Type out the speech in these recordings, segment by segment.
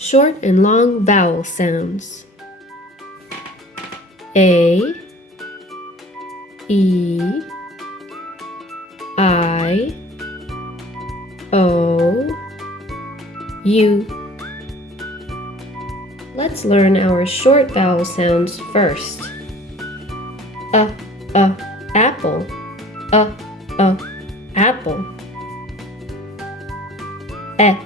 Short and long vowel sounds. A, E, I, O, U. Let's learn our short vowel sounds first. Apple. Apple. Egg.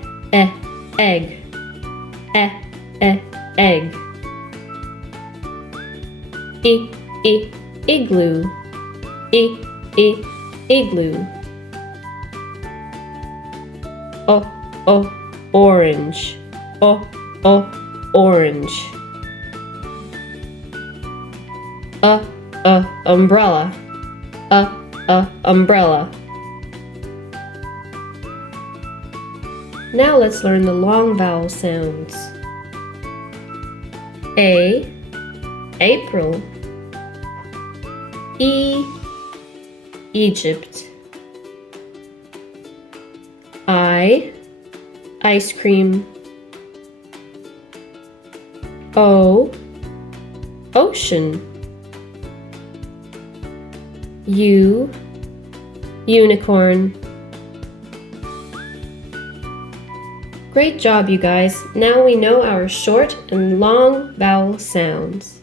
Egg. Igloo. Igloo. Orange. Orange. Umbrella. Umbrella. Now let's learn the long vowel sounds. A, April. E, Egypt. I, ice cream. O, ocean. U, unicorn. Great job, you guys. Now we know our short and long vowel sounds.